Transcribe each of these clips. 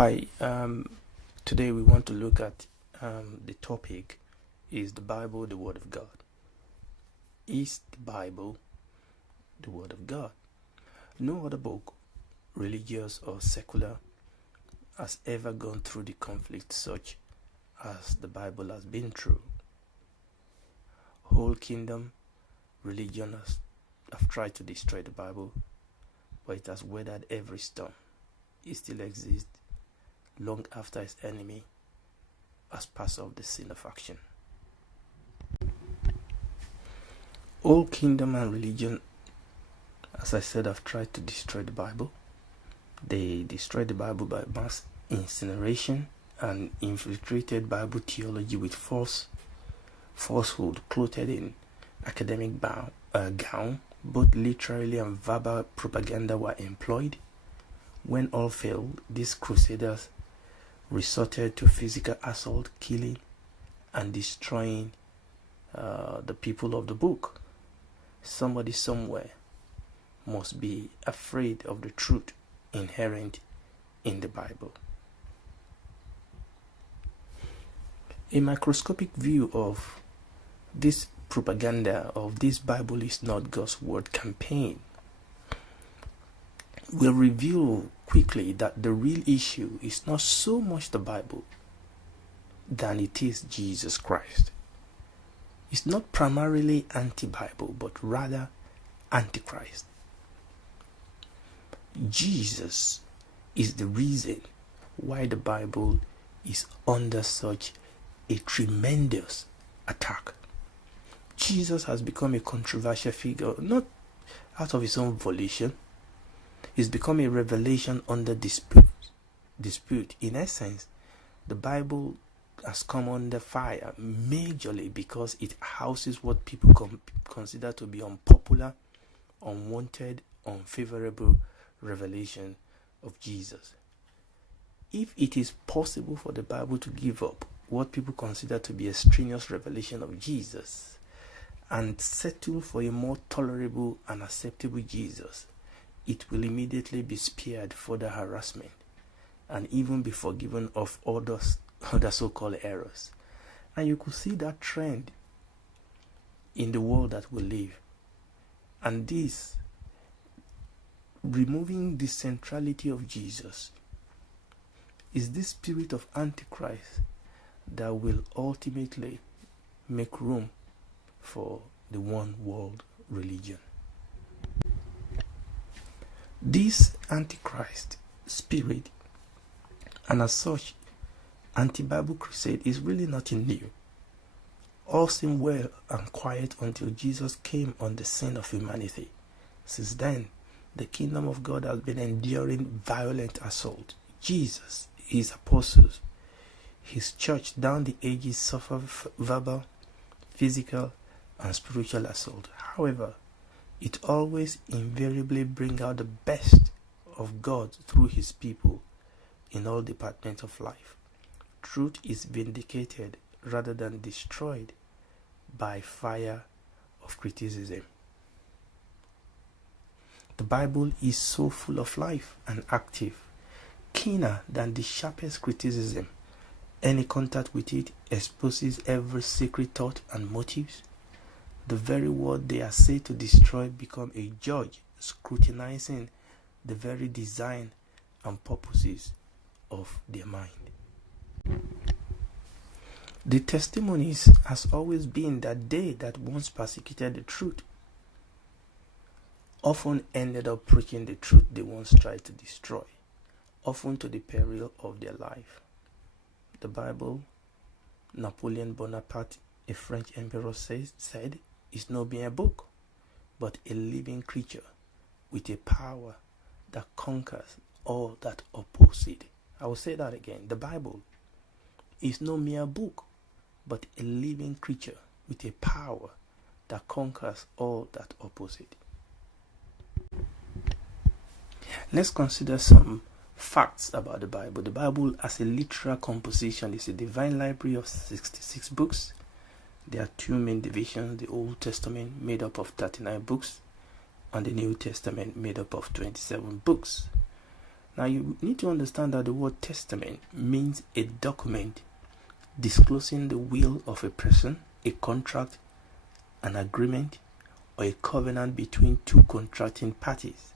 Hi, today we want to look at the topic, is the Bible the Word of God? Is the Bible the Word of God? No other book, religious or secular, has ever gone through the conflict such as the Bible has been through. Whole kingdom, religion have tried to destroy the Bible, but it has weathered every storm. It still exists long after its enemy has passed off the scene of action. All kingdom and religion, as I said, have tried to destroy the Bible. They destroyed the Bible by mass incineration and infiltrated Bible theology with falsehood clothed in academic gown. Both literally and verbal propaganda were employed. When all failed, these crusaders resorted to physical assault, killing, and destroying the people of the book. Somebody somewhere must be afraid of the truth inherent in the Bible. A microscopic view of this propaganda of this Bible is not God's word campaign will reveal quickly that the real issue is not so much the Bible than it is Jesus Christ. It's not primarily anti-Bible, but rather antichrist. Jesus is the reason why the Bible is under such a tremendous attack. Jesus has become a controversial figure, not out of his own volition. He's become a revelation under dispute. In essence, the Bible has come under fire majorly because it houses what people consider to be unpopular, unwanted, unfavorable revelation of Jesus. If it is possible for the Bible to give up what people consider to be a strenuous revelation of Jesus and settle for a more tolerable and acceptable Jesus, it will immediately be spared further harassment and even be forgiven of other so-called errors. And you could see that trend in the world that we live. And this, removing the centrality of Jesus, is this spirit of Antichrist that will ultimately make room for the one world religion. This Antichrist spirit, and as such, anti-Bible crusade, is really nothing new. All seemed well and quiet until Jesus came on the scene of humanity. Since then, the kingdom of God has been enduring violent assault. Jesus, his apostles, his church down the ages suffered verbal, physical, and spiritual assault. However, it always invariably brings out the best of God through his people in all departments of life. Truth is vindicated rather than destroyed by fire of criticism. The Bible is so full of life and active, keener than the sharpest criticism. Any contact with it exposes every secret thought and motives. The very word they are said to destroy become a judge, scrutinizing the very design and purposes of their mind. The testimonies has always been that they that once persecuted the truth often ended up preaching the truth they once tried to destroy, often to the peril of their life. The Bible, Napoleon Bonaparte, a French emperor, said, is not being a book, but a living creature with a power that conquers all that oppose it. I will say that again. The Bible is no mere book, but a living creature with a power that conquers all that oppose it. Let's consider some facts about the Bible. The Bible, as a literal composition, is a divine library of 66 books. There are two main divisions: the Old Testament, made up of 39 books, and the New Testament, made up of 27 books. Now you need to understand that the word testament means a document disclosing the will of a person, a contract, an agreement, or a covenant between two contracting parties.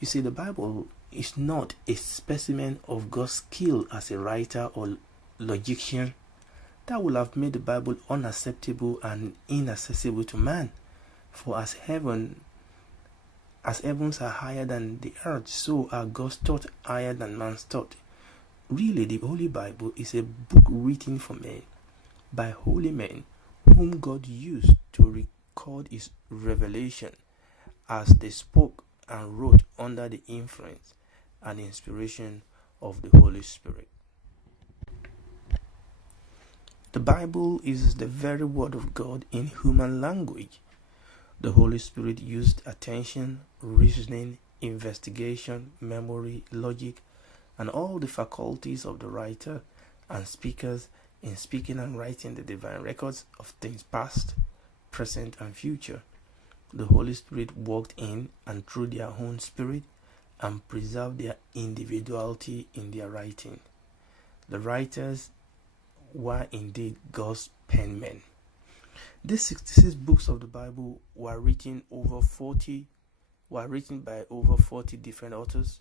You see, the Bible is not a specimen of God's skill as a writer or logician that would have made the Bible unacceptable and inaccessible to man. For as heavens are higher than the earth, so are God's thoughts higher than man's thought. Really, the Holy Bible is a book written for men by holy men whom God used to record his revelation as they spoke and wrote under the influence and inspiration of the Holy Spirit. The Bible is the very word of God in human language. The Holy Spirit used attention, reasoning, investigation, memory, logic, and all the faculties of the writer and speakers in speaking and writing the divine records of things past, present, and future. The Holy Spirit worked in and through their own spirit and preserved their individuality in their writing. The writers were indeed God's penmen. These 66 books of the Bible were written by over 40 different authors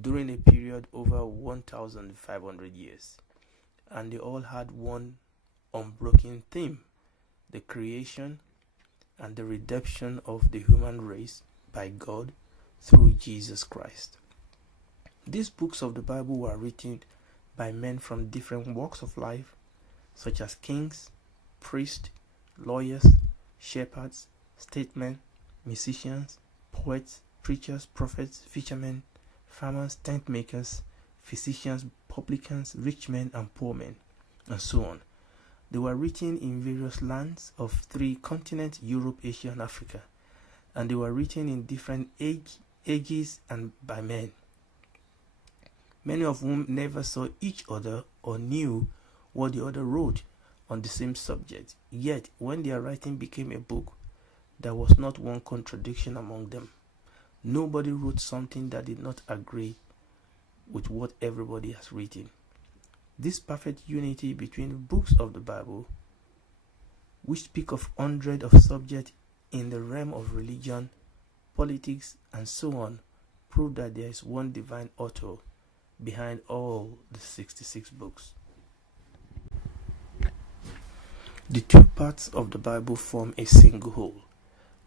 during a period over 1,500 years, and they all had one unbroken theme: the creation and the redemption of the human race by God through Jesus Christ. These books of the Bible were written by men from different walks of life, such as kings, priests, lawyers, shepherds, statesmen, musicians, poets, preachers, prophets, fishermen, farmers, tent makers, physicians, publicans, rich men and poor men, and so on. They were written in various lands of 3 continents, Europe, Asia, and Africa, and they were written in different ages and by men, many of whom never saw each other or knew what the other wrote on the same subject. Yet, when their writing became a book, there was not one contradiction among them. Nobody wrote something that did not agree with what everybody has written. This perfect unity between the books of the Bible, which speak of hundreds of subjects in the realm of religion, politics, and so on, prove that there is one divine author behind all the 66 books. The two parts of the Bible form a single whole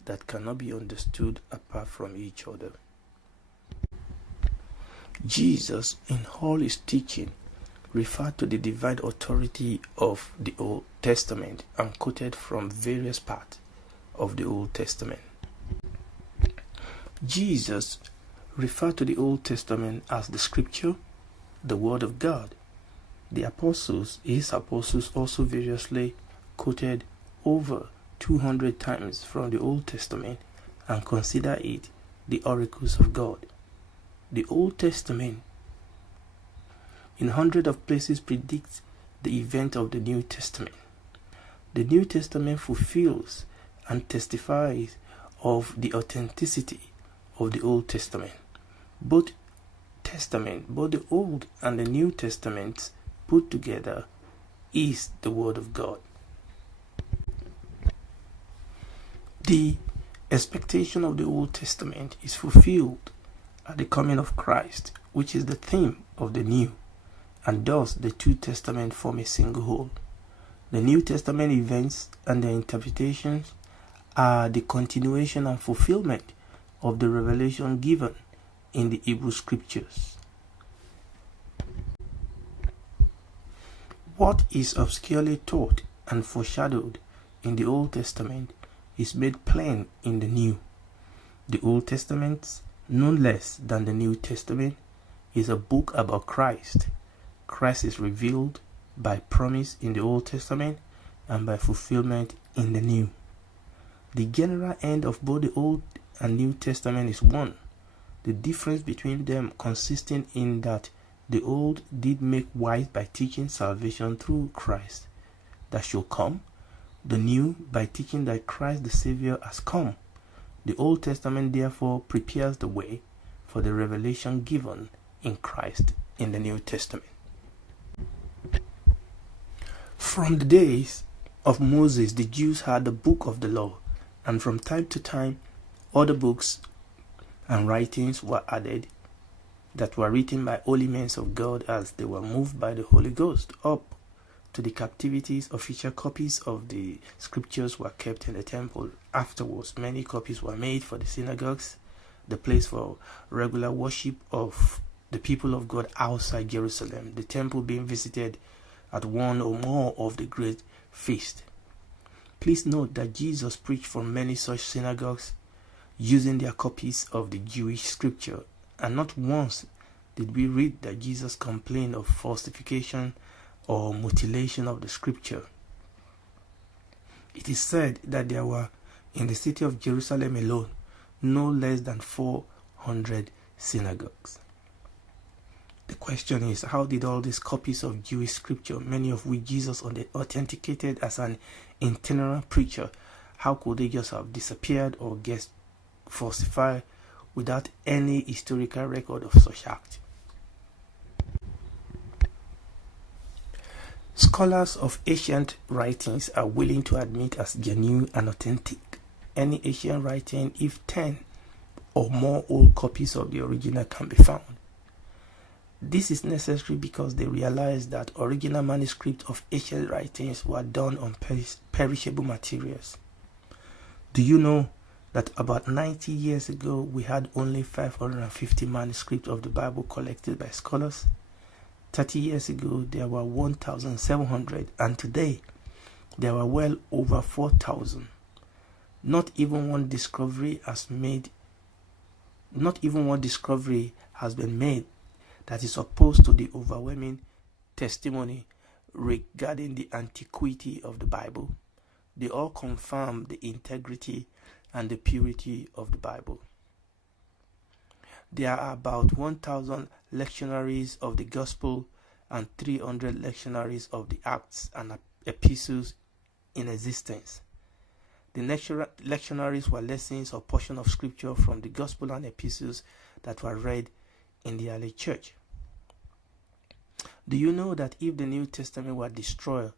that cannot be understood apart from each other. Jesus, in all his teaching, referred to the divine authority of the Old Testament and quoted from various parts of the Old Testament. Jesus referred to the Old Testament as the Scripture, the Word of God. His apostles also variously quoted over 200 times from the Old Testament and consider it the oracles of God. The Old Testament in hundreds of places predicts the event of the New Testament. The New Testament fulfills and testifies of the authenticity of the Old Testament. Both the Old and the New Testaments put together is the Word of God. The expectation of the Old Testament is fulfilled at the coming of Christ, which is the theme of the New, and thus the two testaments form a single whole. The New Testament events and their interpretations are the continuation and fulfillment of the revelation given in the Hebrew Scriptures. What is obscurely taught and foreshadowed in the Old Testament is made plain in the New. The Old Testament, no less than the New Testament, is a book about Christ. Christ is revealed by promise in the Old Testament and by fulfillment in the New. The general end of both the Old and New Testament is one, the difference between them consisting in that the Old did make wise by teaching salvation through Christ that should come, the New by teaching that Christ the Savior has come. The Old Testament therefore prepares the way for the revelation given in Christ in the New Testament. From the days of Moses, the Jews had the book of the law, and from time to time, other books and writings were added that were written by holy men of God as they were moved by the Holy Ghost. Up to the captivities, official copies of the scriptures were kept in the temple. Afterwards, many copies were made for the synagogues, the place for regular worship of the people of God outside Jerusalem, the temple being visited at one or more of the great feasts. Please note that Jesus preached from many such synagogues using their copies of the Jewish scripture, and not once did we read that Jesus complained of falsification or mutilation of the scripture. It is said that there were in the city of Jerusalem alone no less than 400 synagogues. The question is, how did all these copies of Jewish scripture, many of which Jesus authenticated as an itinerant preacher, how could they just have disappeared or get falsified without any historical record of such act? Scholars of ancient writings are willing to admit as genuine and authentic any ancient writing if 10 or more old copies of the original can be found. This is necessary because they realize that original manuscripts of ancient writings were done on perishable materials. Do you know that about 90 years ago we had only 550 manuscripts of the Bible collected by scholars? 30 years ago there were 1,700, and today there were well over 4,000. Not even one discovery has been made that is opposed to the overwhelming testimony regarding the antiquity of the Bible. They all confirm the integrity and the purity of the Bible. There are about 1,000 lectionaries of the Gospel and 300 lectionaries of the Acts and Epistles in existence. The lectionaries were lessons or portion of scripture from the Gospel and Epistles that were read in the early church. Do you know that if the New Testament were destroyed,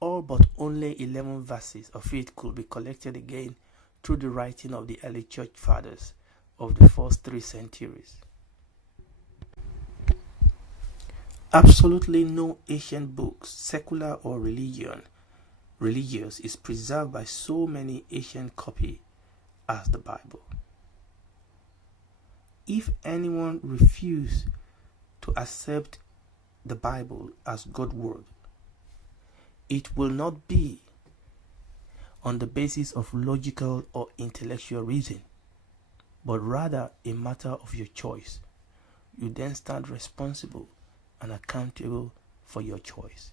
all but only 11 verses of it could be collected again through the writing of the early church fathers of the first 3 centuries? Absolutely no ancient book, secular or religious, is preserved by so many ancient copies as the Bible. If anyone refuses to accept the Bible as God's word, it will not be on the basis of logical or intellectual reason, but rather a matter of your choice. You then stand responsible and accountable for your choice.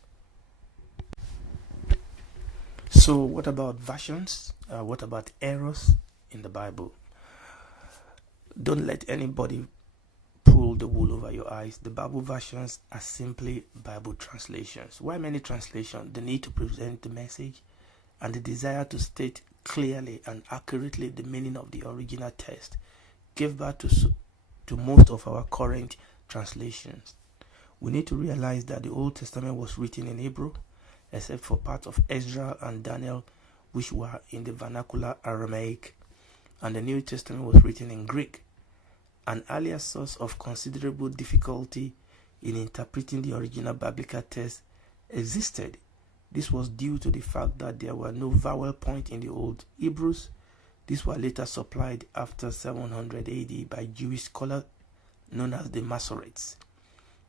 So what about versions? What about errors in the Bible? Don't let anybody pull the wool over your eyes. The Bible versions are simply Bible translations. Why many translations? The need to present the message and the desire to state clearly and accurately the meaning of the original text gave birth to most of our current translations. We need to realize that the Old Testament was written in Hebrew, except for parts of Ezra and Daniel, which were in the vernacular Aramaic, and the New Testament was written in Greek. An earlier source of considerable difficulty in interpreting the original biblical text existed. This was due to the fact that there were no vowel points in the Old Hebrews. These were later supplied after 700 AD by Jewish scholars known as the Masoretes.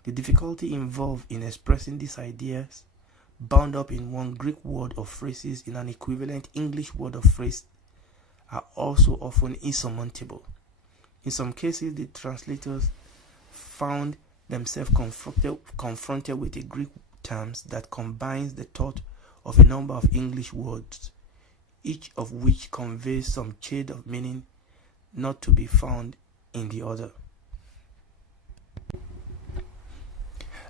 The difficulty involved in expressing these ideas, bound up in one Greek word or phrases in an equivalent English word or phrase, are also often insurmountable. In some cases, the translators found themselves confronted with a Greek term that combines the thought of a number of English words, each of which conveys some shade of meaning not to be found in the other.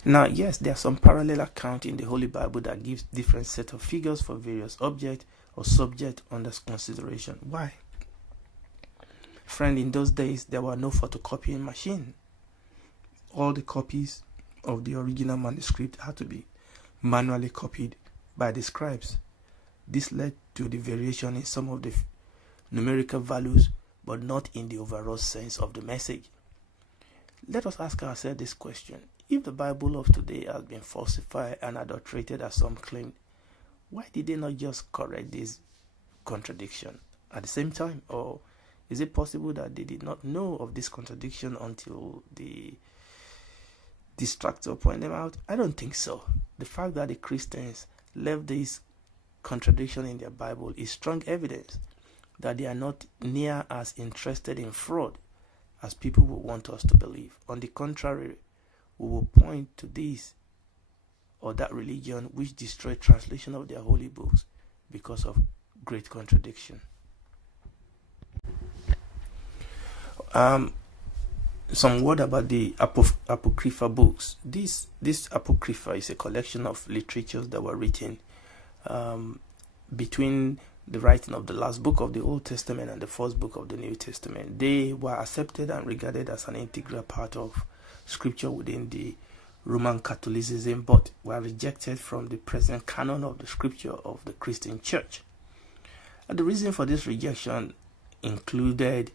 Now, yes, there are some parallel accounts in the Holy Bible that gives different set of figures for various objects or subjects under consideration. Why? Friend, in those days, there were no photocopying machine all the copies of the original manuscript had to be manually copied by the scribes. This led to the variation in some of the numerical values, but not in the overall sense of the message. Let us ask ourselves this question. If the Bible of today has been falsified and adulterated as some claim, why did they not just correct this contradiction at the same time? Or is it possible that they did not know of this contradiction until the distractor pointed them out? I don't think so. The fact that the Christians left this contradiction in their Bible is strong evidence that they are not near as interested in fraud as people would want us to believe. On the contrary, we will point to this or that religion which destroyed translation of their holy books because of great contradiction. Some word about the apocryphal books. This apocrypha is a collection of literatures that were written between the writing of the last book of the Old Testament and the first book of the New Testament. They were accepted and regarded as an integral part of Scripture within the Roman Catholicism, but were rejected from the present canon of the Scripture of the Christian Church. And the reason for this rejection included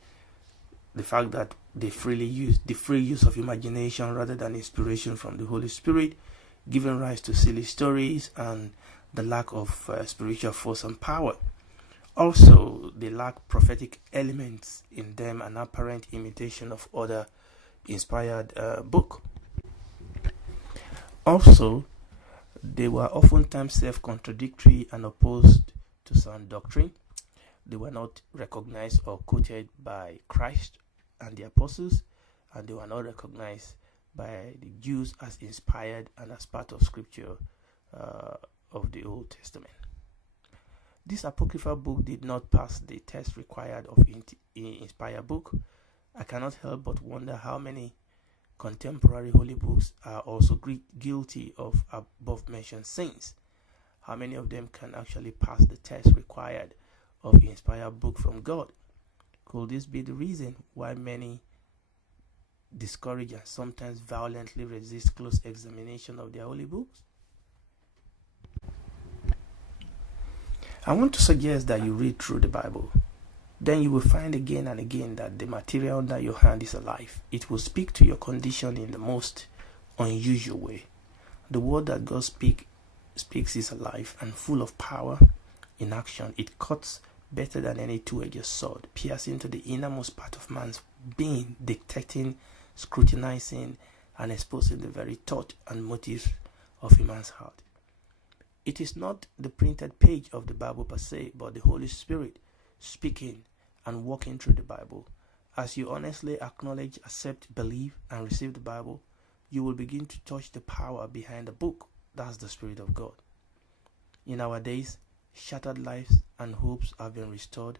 the fact that they free use of imagination rather than inspiration from the Holy Spirit, giving rise to silly stories, and the lack of spiritual force and power. Also, they lack prophetic elements in them, an apparent imitation of other inspired book. Also, they were oftentimes self-contradictory and opposed to sound doctrine. They were not recognized or quoted by Christ and the apostles, and they were not recognized by the Jews as inspired and as part of Scripture of the Old Testament. This apocryphal book did not pass the test required of inspired book. I cannot help but wonder how many contemporary holy books are also guilty of above-mentioned sins. How many of them can actually pass the test required of inspired book from God? Could this be the reason why many discourage and sometimes violently resist close examination of their holy books? I want to suggest that you read through the Bible. Then you will find again and again that the material under your hand is alive. It will speak to your condition in the most unusual way. The word that God speaks is alive and full of power in action. It cuts better than any two-edged sword, piercing to the innermost part of man's being, detecting, scrutinizing, and exposing the very thought and motives of a man's heart. It is not the printed page of the Bible per se, but the Holy Spirit speaking and walking through the Bible. As you honestly acknowledge, accept, believe, and receive the Bible, you will begin to touch the power behind the book. That's the Spirit of God. In our days, shattered lives and hopes have been restored.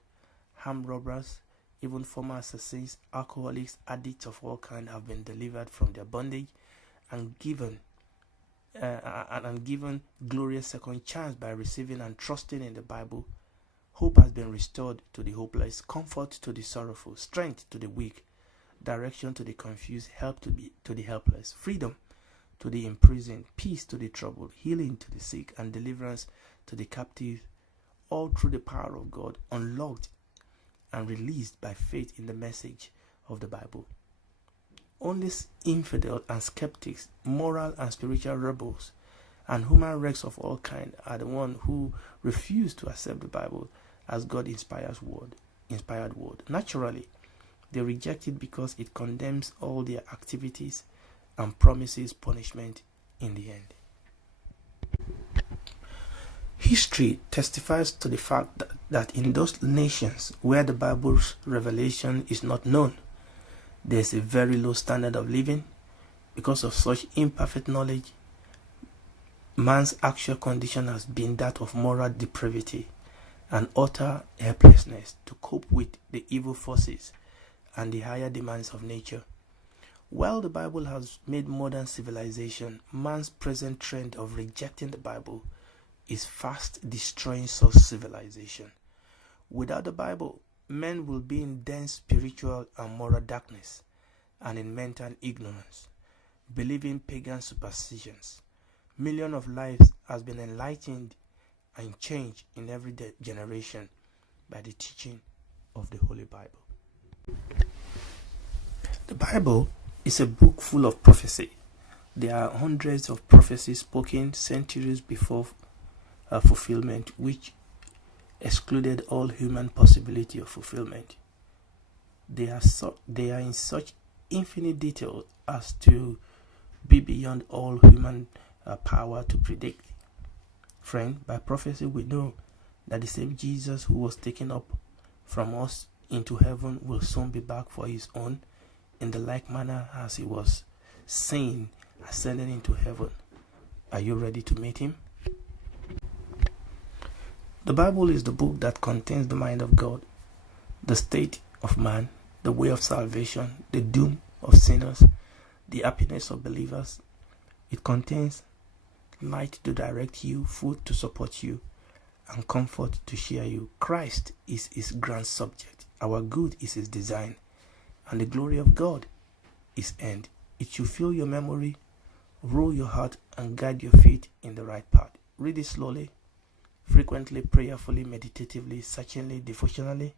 Armed robbers, even former assassins, alcoholics, addicts of all kinds have been delivered from their bondage and given glorious second chance by receiving and trusting in the Bible. Hope has been restored to the hopeless, comfort to the sorrowful, strength to the weak, direction to the confused, help to the helpless, freedom to the imprisoned, peace to the troubled, healing to the sick, and deliverance to the captive, all through the power of God, unlocked and released by faith in the message of the Bible. Only infidels and skeptics, moral and spiritual rebels, and human wrecks of all kinds are the ones who refuse to accept the Bible as God-inspired word. Naturally, they reject it because it condemns all their activities and promises punishment in the end. History testifies to the fact that in those nations where the Bible's revelation is not known, there is a very low standard of living. Because of such imperfect knowledge, man's actual condition has been that of moral depravity and utter helplessness to cope with the evil forces and the higher demands of nature. While the Bible has made modern civilization, man's present trend of rejecting the Bible is fast destroying such civilization. Without the Bible, men will be in dense spiritual and moral darkness and in mental ignorance. believing pagan superstitions. Millions of lives has been enlightened and changed in every generation by the teaching of the Holy Bible. The Bible is a book full of prophecy. There are hundreds of prophecies spoken centuries before fulfillment, which excluded all human possibility of fulfillment. They are in such infinite detail as to be beyond all human power to predict. Friend, by prophecy we know that the same Jesus who was taken up from us into heaven will soon be back for his own, in the like manner as he was seen ascending into heaven. Are you ready to meet him? The Bible is the book that contains the mind of God, the state of man, the way of salvation, the doom of sinners, the happiness of believers. It contains light to direct you, food to support you, and comfort to cheer you. Christ is his grand subject. Our good is his design, and the glory of God is end. It should fill your memory, rule your heart, and guide your feet in the right path. Read it slowly, frequently, prayerfully, meditatively, searchingly, devotionally,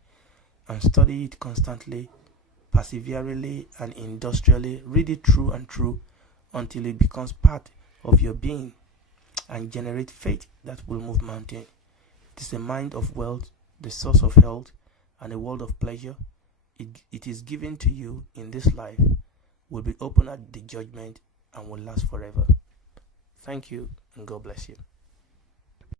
and study it constantly, perseveringly, and industrially. Read it through and through until it becomes part of your being and generate faith that will move mountains. It is a mind of wealth, the source of health, and a world of pleasure. It is given to you in this life, will be open at the judgment, and will last forever. Thank you, and God bless you.